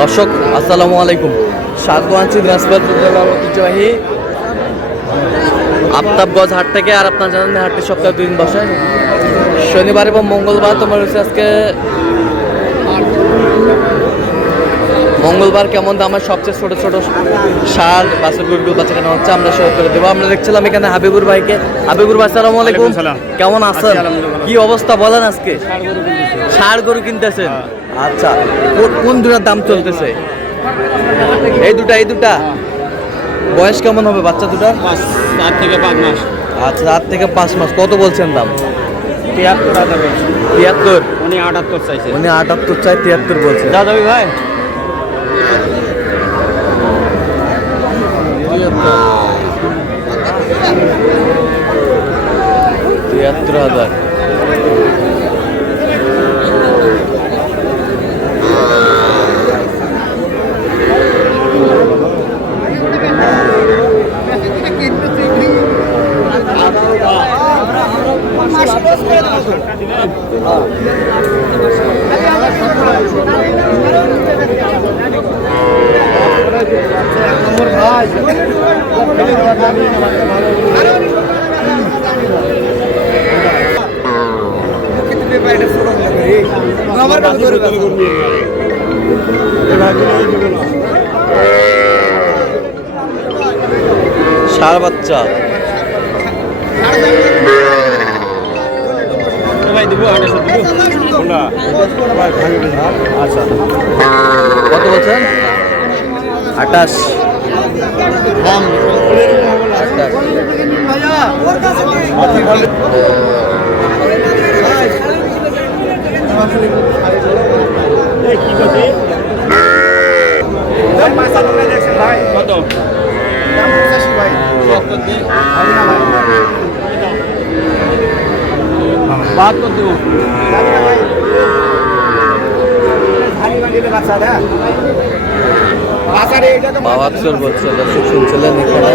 দর্শক আসসালামু আলাইকুম। সাতগঞ্জ দিনাজপুর জেলার ঐতিহ্যবাহী আফতাবগঞ্জ হাট থেকে, আর আপনার জানেন হাটটি সপ্তাহে 2 দিন বসে, শনিবার এবং মঙ্গলবার। তোমার হচ্ছে আজকে মঙ্গলবার কেমন দামের সবচেয়ে ছোট ছোট ষাঁড় বাছুর গরুগুলো বাচ্চা কেনা হচ্ছে আমরা শুরু করে দেবো। আমরা দেখছিলাম এখানে হাবিবুর ভাইকে। হাবিবুর ভাই আসসালামু আলাইকুম, কেমন আছেন? কি অবস্থা বলেন? আজকে ষাঁড় গরু কিনতেছেন? আচ্ছা, কোন দুটার দাম চলতেছে? এই দুটা বয়স কেমন হবে বাচ্চা দুটার? 4 থেকে 5 মাস। আচ্ছা, 4 থেকে 5 মাস। কত বলছেন দাম? 73,000 বলছে। 73? উনি 78 চাইছে। উনি 78 চাই, 73 বলছে। যা যাবি ভাই। 73,000। ষাঁড় বাচ্চা আচ্ছা, কত বলছেন? 28। কত? বাহাত্তর বলছে। দর্শক শুনছিলেন এখানে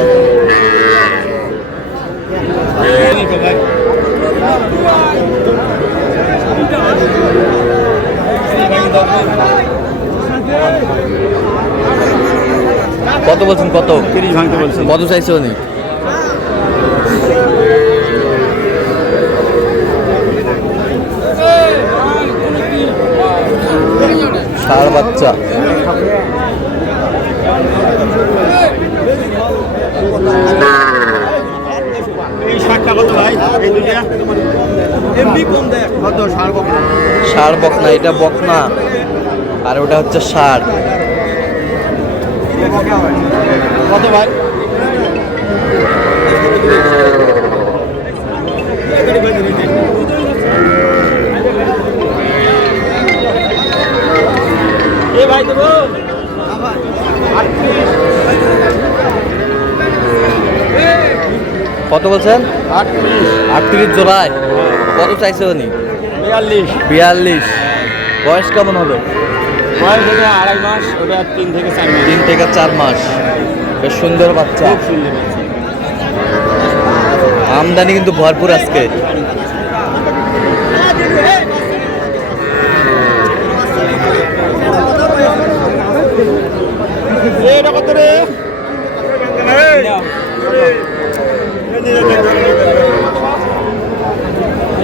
কত বলছেন? কত? 30 ভাঙতে বলছেন। কত চাইছে উনি? ষাঁড় বাচ্চা এই 60টা কত ভাই? এই দুইটা এমবি কোন দেখ কত? ষাঁড় বকনা, এটা বকনা আর ওটা হচ্ছে ষাঁড়। কত ভাই? এ ভাই দেবো। কত বলছেন? 38 জোড়ায়। কত চাইছে উনি? 42। বয়স কেমন হবে? বয়স ওটা 2.5 মাস, ওটা 3 থেকে 4 মাস। 3 থেকে 4 মাস। বেশ সুন্দর বাচ্চা। খুব সুন্দর বাচ্চা। আমদানি কিন্তু ভরপুর আজকে। এটা কত রে?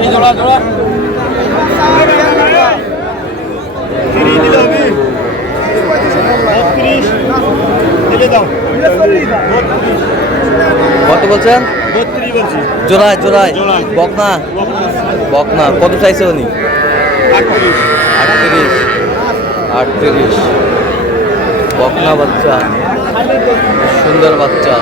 এই জোড়া কত বলছেন? 32 বলছি। জোড়ায় বকনা। কত চাইছে উনি? 38। বকনা বাচ্চা, সুন্দর বাচ্চা।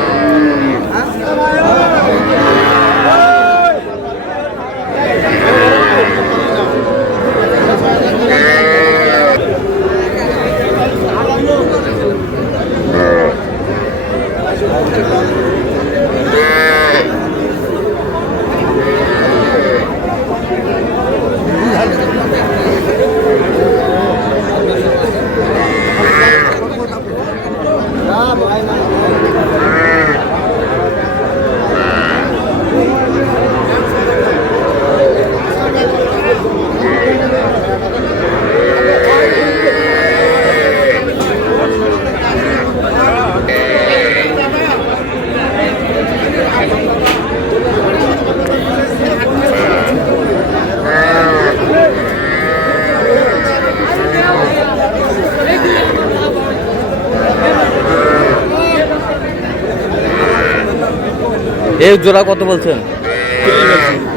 এই জোড়া কত বলছেন?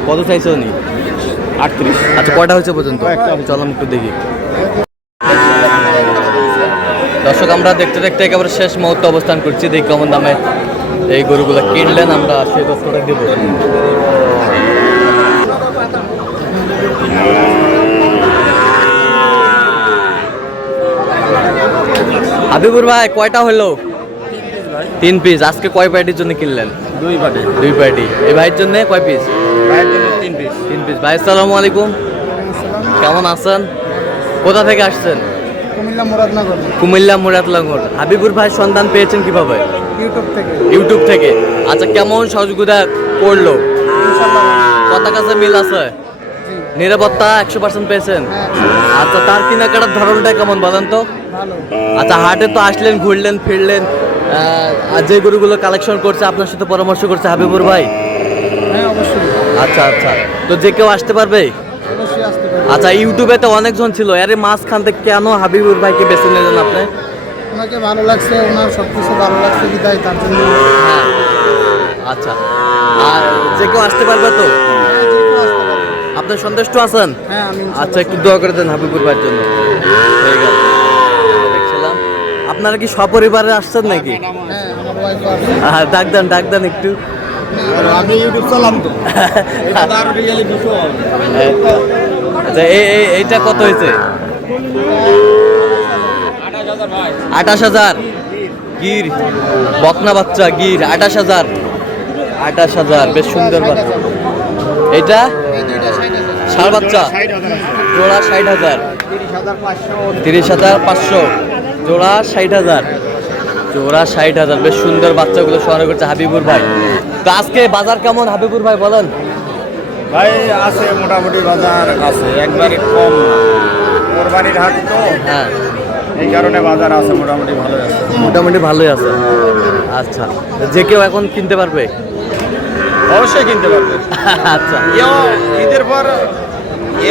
কত চাইছে উনি? 38। আচ্ছা, কয়টা হয়েছে পর্যন্ত? কয়েকটা। চলো আমি একটু দেখি। দর্শক, আমরা দেখতে দেখতে একেবারে শেষ মুহূর্তে অবস্থান করছি। দেখি কেমন দামে এই গরুগুলো কিনলেন, আমরা সেই তথ্যটা দেবো। হাবিবুর ভাই, কয়টা হলো? 3 পিস। আজকে কয় পার্টির জন্য কিনলেন? 2 পাটে। 2 পার্টি। এই ভাইয়ের জন্য কয় পিস? ভাইয়ের জন্য 3 পিস। 3 পিস। ভাই আসসালামু আলাইকুম, কেমন আছেন? কোথা থেকে আসছেন? কুমিল্লা মুরাদনগর, কুমিল্লা মুরাদনগর। হাবিবুর ভাই সন্ধান পেয়েছেন কিভাবে? ইউটিউব থেকে। ইউটিউব থেকে। আচ্ছা, কেমন সহযোগিতা করলো? ইনশাআল্লাহ। কত কাছে মিল আছে? জি, নিরাপত্তা 100% পেয়েছেন? হ্যাঁ, আচ্ছা, তার কেনাকাটার ধরনটা কেমন বলেন তো? ভালো। আচ্ছা, হাটে তো আসলেন, ঘুরলেন ফিরলেন, আর যে গরুগুলো কালেকশন করছে আপনার সাথে পরামর্শ করছে হাবিবুর ভাই? হ্যাঁ, অবশ্যই আচ্ছা আচ্ছা, তো যে কেউ আসতে পারবে? অবশ্যই আসতে পারে। আচ্ছা, ইউটিউবে তো অনেকজন ছিল, এর মাঝখান থেকে কেন হাবিবুর ভাইকে বেছে নিলেন আপনি? ওনাকে ভালো লাগছে, ওনার সব কিছু ভালো লাগছে বিদায় তার জন্য। হ্যাঁ, আচ্ছা, আর যে কেউ আসতে পারবে তো? হ্যাঁ, যে কেউ আসতে পারে। আপনি সন্তুষ্ট আছেন? হ্যাঁ, আমি আচ্ছা, একটু দোয়া করে দেন হাবিবুর ভাইয়ের জন্য। ঠিক আছে, দেখছিলাম আপনারা কি সপরিবারে আসছেন নাকি? হ্যাঁ, আমার ওয়াইফ আছে। ডাক দেন একটু। আমি ইউটিউব চালাম তো। এটা তো আর রিয়েলিটি শো হবে। আচ্ছা, এইটা কত হয়েছে? 28,000 ভাই। 28,000 গির, বকনা বাচ্চা গির। 28,000। 28,000, বেশ সুন্দর বাচ্চা। এইটা এই দুইটা 60,000। ষাঁড় বাচ্চা, 60,000 আছে। জোড়া 60,000। 30,500। 30,500, জোড়া 60,000। জোড়া 60,000, বেশ সুন্দর বাচ্চাগুলো সংগ্রহ করছে হাবিবুর ভাই। তো আজকে বাজার কেমন হাবিবুর ভাই বলেন? ভাই আছে, মোটামুটি বাজার আছে, একবারে কম না। কোরবানির হাট তো, হ্যাঁ, এই কারণে বাজার আছে, মোটামুটি ভালোই আছে। মোটামুটি ভালোই আছে। আচ্ছা, যে কেউ এখন কিনতে পারবে? অবশ্যই কিনতে পারবে। আচ্ছা, ঈদের পর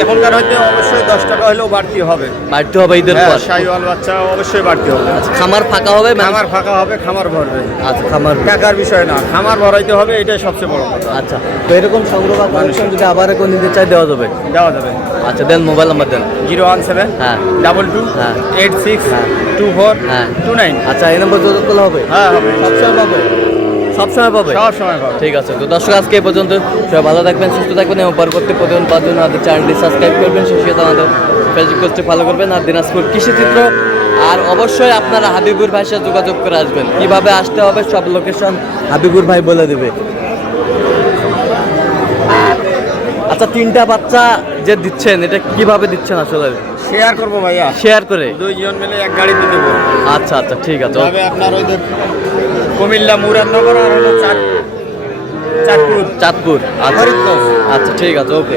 এখনকার হয়তো অবশ্যই 10 টাকা হলেও বাড়তি হবে। বাড়তে হবে ঈদের পর। শাহিওয়াল বাচ্চা অবশ্যই বাড়তি হবে। আচ্ছা, খামার ফাঁকা হবে? খামার ফাঁকা হবে, খামার ভরবে। আচ্ছা, খামার। টাকার বিষয় না, খামার ভরাইতে হবে, এটাই সবচেয়ে বড় কথা। আচ্ছা, তো এরকম সংগ্রহ বা কালেকশন যদি আবার এখন নিতে চাই দেওয়া যাবে? দেওয়া যাবে। আচ্ছা, দেন মোবাইল নাম্বার দেন। 017 হ্যাঁ 22 হ্যাঁ 86 হ্যাঁ 24 হ্যাঁ 29। আচ্ছা, এই নম্বর যোগাযোগ করলে হবে? হ্যাঁ, হবে। সবসময় পাবে? সবসময় পাবে? সব সময় পাবে। ঠিক আছে, তো দর্শক আজকে এই পর্যন্ত। সবাই ভালো থাকবেন, সুস্থ থাকবেন এবং পরবর্তী প্রতিদিন পাওয়ার জন্য আমাদের চ্যানেলটি সাবস্ক্রাইব করবেন, সেই সাথে আমাদের ফেসবুক পেজটি ফলো করবেন। আর দিনাজপুর কৃষিচিত্র, আর অবশ্যই আপনারা হাবিবুর ভাইয়ের সাথে যোগাযোগ করে আসবেন। কিভাবে আসতে হবে সব লোকেশন হাবিবুর ভাই বলে দেবে। আচ্ছা, 3টা বাচ্চা যে দিচ্ছেন, এটা কিভাবে দিচ্ছেন আসলে? শেয়ার করবো ভাইয়া, শেয়ার করে? 2 জন মিলে এক গাড়িতে দেবো। আচ্ছা আচ্ছা, ঠিক আছে। তবে আপনার ওই যে কুমিল্লা মুরাদনগর আর হলো চাঁদপুর। চাঁদপুর। আচ্ছা ফরিদগঞ্জ। আচ্ছা, ঠিক আছে, ওকে।